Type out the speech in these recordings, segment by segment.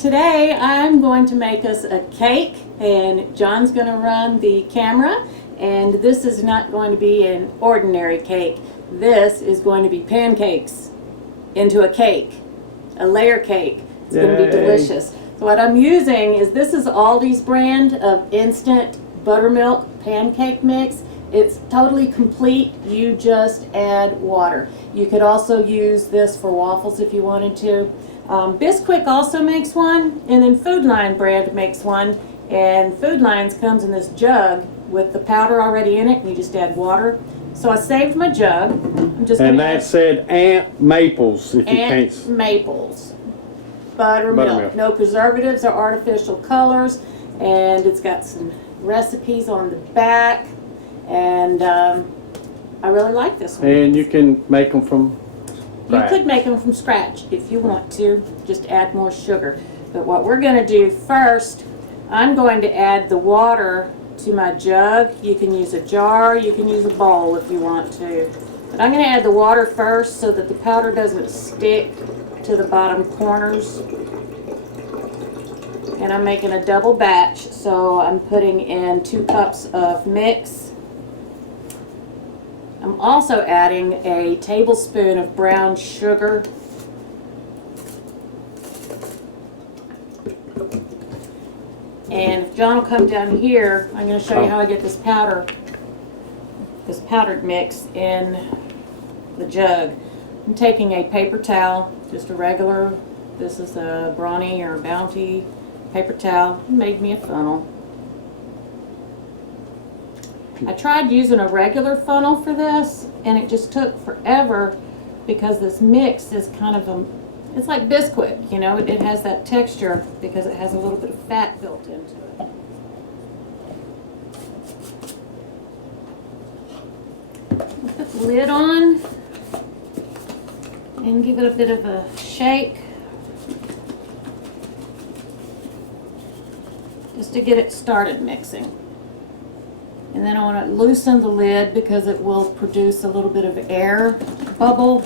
Today I'm going to make us a cake, and John's going to run the camera, and this is not going to be an ordinary cake. This is going to be pancakes into a cake, a layer cake. It's going to be delicious. So what I'm using is, this is Aldi's brand of instant buttermilk pancake mix. It's totally complete. You just add water. You could also use this for waffles if you wanted to. Bisquick also makes one, and then Food Line brand makes one, and Food Line's comes in this jug with the powder already in it, and you just add water. So I saved my jug. I'm just and that said Aunt Maples, if you can't. Aunt Maples buttermilk. No preservatives or artificial colors, and it's got some recipes on the back, and I really like this one. And you can make them from scratch. You could make them from scratch if you want to. Just add more sugar. But what we're going to do first, I'm going to add the water to my jug. You can use a jar, you can use a bowl if you want to. But I'm going to add the water first so that the powder doesn't stick to the bottom corners. And I'm making a double batch, so I'm putting in 2 cups of mix. I'm also adding a tablespoon of brown sugar. And if John will come down here, I'm going to show you how I get this powdered mix in the jug. I'm taking a paper towel, just a regular, this is a Brawny or Bounty paper towel. It made me a funnel. I tried using a regular funnel for this, and it just took forever because this mix is kind of it's like Bisquick, you know, it has that texture because it has a little bit of fat built into it. Put the lid on and give it a bit of a shake just to get it started mixing. And then I want to loosen the lid because it will produce a little bit of air bubble.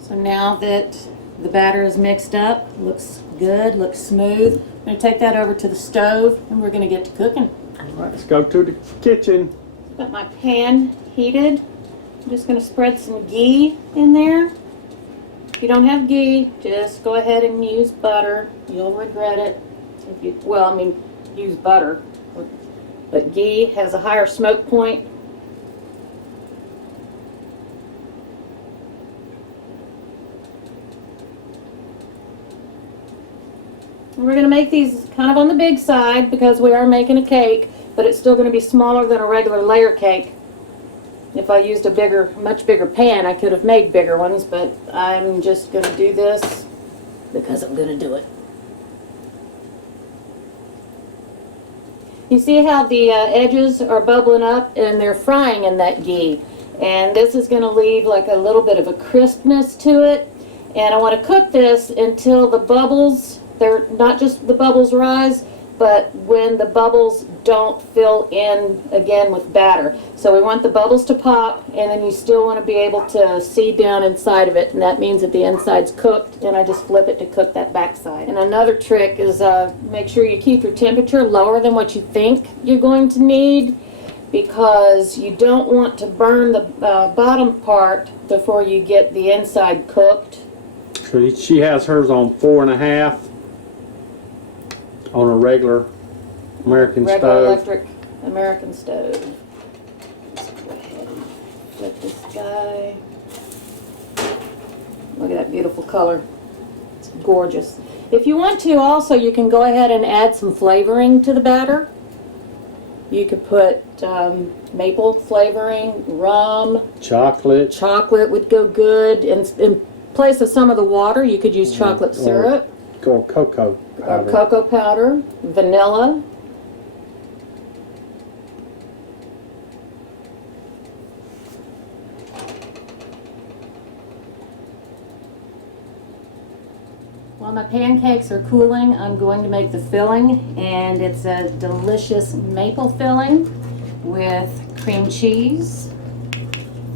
So now that the batter is mixed up, looks good, looks smooth, I'm going to take that over to the stove and we're going to get to cooking. All right, let's go to the kitchen. Got my pan heated. I'm just going to spread some ghee in there. If you don't have ghee, just go ahead and use butter. You'll regret it. Use butter, but ghee has a higher smoke point. And we're going to make these kind of on the big side because we are making a cake, but it's still going to be smaller than a regular layer cake. If I used a much bigger pan, I could have made bigger ones, but I'm just going to do this because I'm going to do it. You see how the edges are bubbling up and they're frying in that ghee. And this is going to leave like a little bit of a crispness to it. And I want to cook this until the bubbles, they're not just the bubbles rise, but when the bubbles don't fill in again with batter. So we want the bubbles to pop, and then you still want to be able to see down inside of it, and that means that the inside's cooked, and I just flip it to cook that backside. And another trick is make sure you keep your temperature lower than what you think you're going to need, because you don't want to burn the bottom part before you get the inside cooked. So she has hers on 4.5 on a regular American stove. Electric American stove. Let's go ahead and flip this guy. Look at that beautiful color. It's gorgeous. If you want to also, you can go ahead and add some flavoring to the batter. You could put maple flavoring, rum. Chocolate. Chocolate would go good. In place of some of the water, you could use chocolate syrup. Or cocoa powder. Or cocoa powder, vanilla. While my pancakes are cooling, I'm going to make the filling, and it's a delicious maple filling with cream cheese.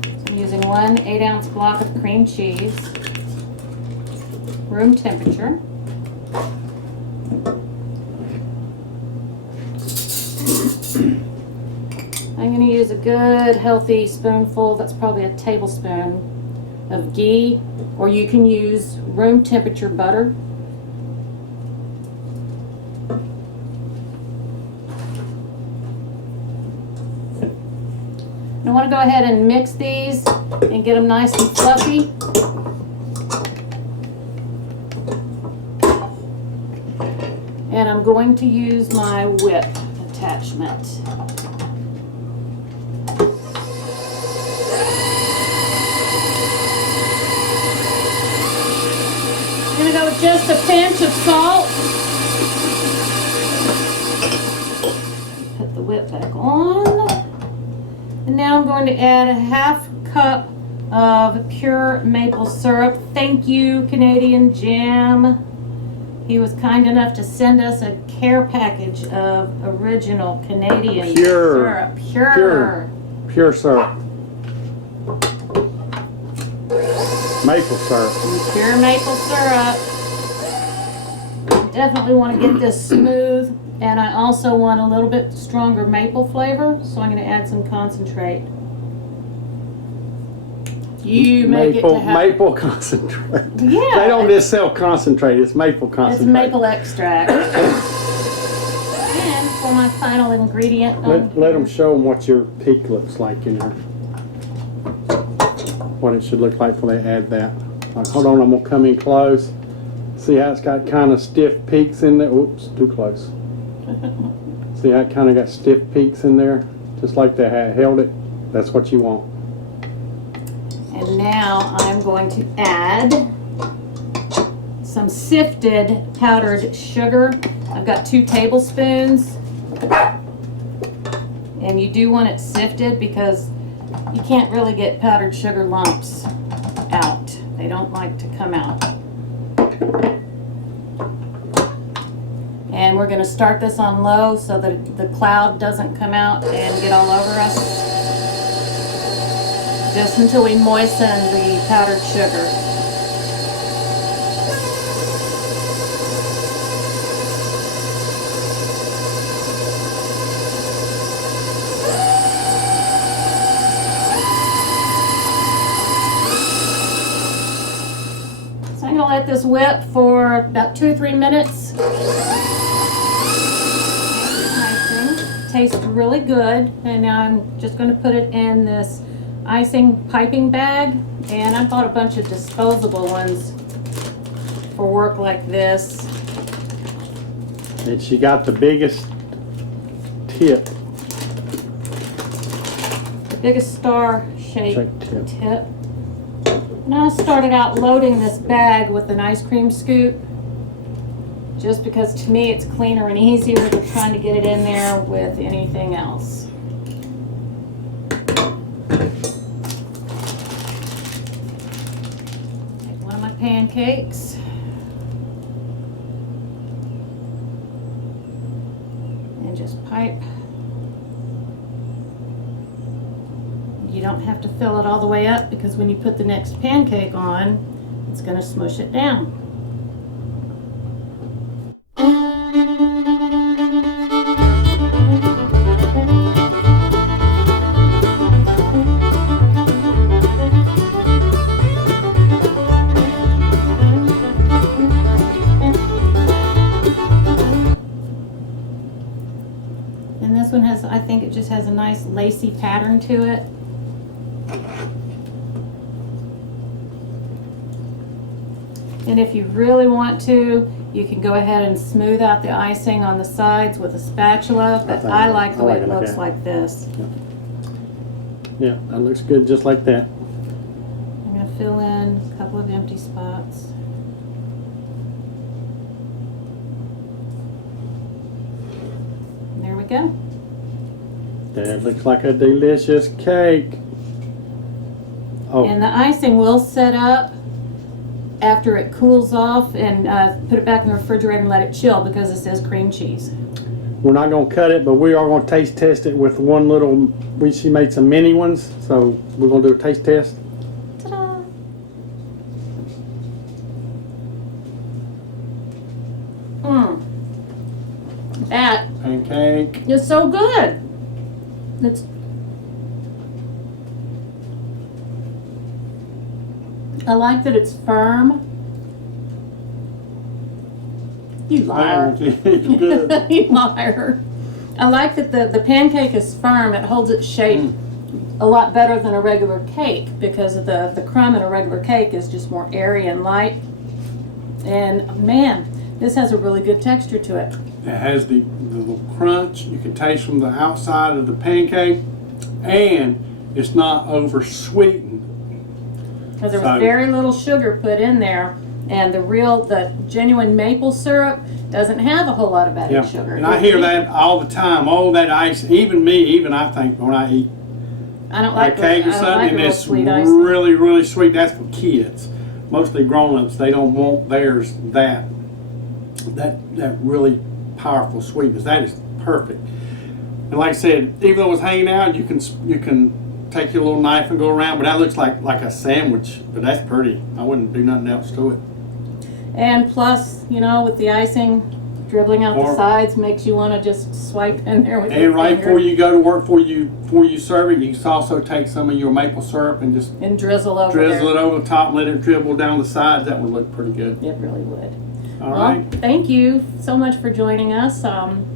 So I'm using one 8-ounce block of cream cheese. room temperature. I'm going to use a good healthy spoonful, that's probably a tablespoon, of ghee, or you can use room temperature butter. And I want to go ahead and mix these and get them nice and fluffy. And I'm going to use my whip attachment. I'm going to go with just a pinch of salt. Put the whip back on. And now I'm going to add a half cup of pure maple syrup. Thank you, Canadian Jam. He was kind enough to send us a care package of original Canadian syrup. Pure syrup. Maple syrup. Pure maple syrup. Definitely want to get this smooth, and I also want a little bit stronger maple flavor, so I'm going to add some concentrate. You make it to have maple concentrate. Yeah. They don't just sell concentrate, it's maple concentrate. It's maple extract. And for my final ingredient. Let them show them what your peak looks like in there. What it should look like when they add that. Hold on, I'm going to come in close. See how it's got kind of stiff peaks in there? Oops, too close. See how it kind of got stiff peaks in there? Just like they had held it. That's what you want. And now I'm going to add some sifted powdered sugar. I've got 2 tablespoons. And you do want it sifted because you can't really get powdered sugar lumps out. They don't like to come out. And we're going to start this on low so that the cloud doesn't come out and get all over us. Just until we moisten the powdered sugar. So I'm going to let this whip for about 2 or 3 minutes. Tastes really good, and now I'm just going to put it in this icing piping bag, and I bought a bunch of disposable ones for work like this. And she got the biggest tip. The biggest star-shaped tip. And I started out loading this bag with an ice cream scoop, just because to me it's cleaner and easier than trying to get it in there with anything else. Take one of my pancakes. And just pipe. You don't have to fill it all the way up because when you put the next pancake on, it's going to smush it down. And this one has, I think it just has a nice lacy pattern to it. And if you really want to, you can go ahead and smooth out the icing on the sides with a spatula, but I like the way it looks like this. Yeah, that looks good just like that. I'm going to fill in a couple of empty spots. And there we go. That looks like a delicious cake. Oh, And the icing will set up after it cools off, and put it back in the refrigerator and let it chill because it says cream cheese. we're not going to cut it, but we are going to taste test it with one little, she made some mini ones, so we're going to do a taste test. Ta-da! That Pancake. is so good. It's I like that it's firm. You liar. Good. You liar. I like that the pancake is firm. It holds its shape a lot better than a regular cake because of the crumb in a regular cake is just more airy and light. And man, this has a really good texture to it. It has the little crunch you can taste from the outside of the pancake, and it's not over sweetened. Because there was very little sugar put in there, and the genuine maple syrup doesn't have a whole lot of added sugar. And I hear that all the time. All that ice, even I think when I eat I don't like cake or something, and it's really, really sweet. That's for kids. Mostly grown-ups, they don't want theirs that really powerful sweetness. That is perfect. And like I said, even though it's hanging out, you can take your little knife and go around, but that looks like a sandwich. But that's pretty. I wouldn't do nothing else to it. And plus, with the icing dribbling out the sides makes you want to just swipe in there with your And right finger. before you go to work, before you serve it, you can also take some of your maple syrup and just drizzle over it over the top and let it dribble down the sides. That would look pretty good. It really would. All right. Thank you so much for joining us. I'm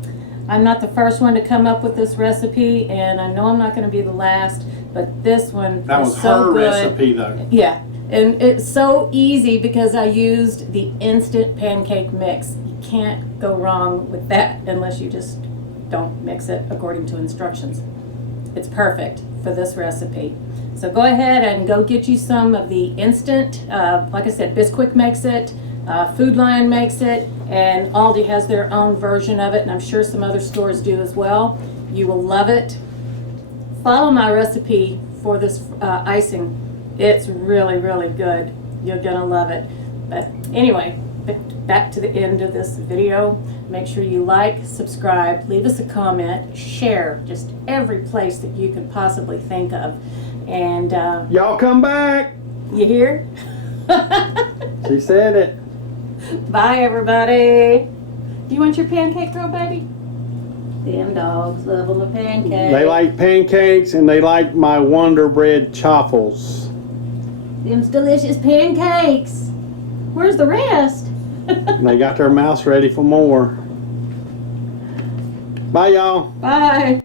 not the first one to come up with this recipe, and I know I'm not going to be the last, but this one That is was so her good. recipe, though. Yeah, and it's so easy because I used the instant pancake mix. You can't go wrong with that unless you just don't mix it according to instructions. It's perfect for this recipe. So go ahead and go get you some of the instant, like I said, Bisquick makes it, Food Lion makes it, and Aldi has their own version of it, and I'm sure some other stores do as well. You will love it. Follow my recipe for this icing. It's really, really good. You're gonna love it. But anyway, back to the end of this video. Make sure you like, subscribe, leave us a comment, share just every place that you can possibly think of. And Y'all come back. you hear? She said it. Bye, everybody. Do you want your pancake, girl, baby? Them dogs love them a pancake. They like pancakes and they like my Wonder Bread chaffles. Them's delicious pancakes. Where's the rest? They got their mouths ready for more. Bye, y'all. Bye.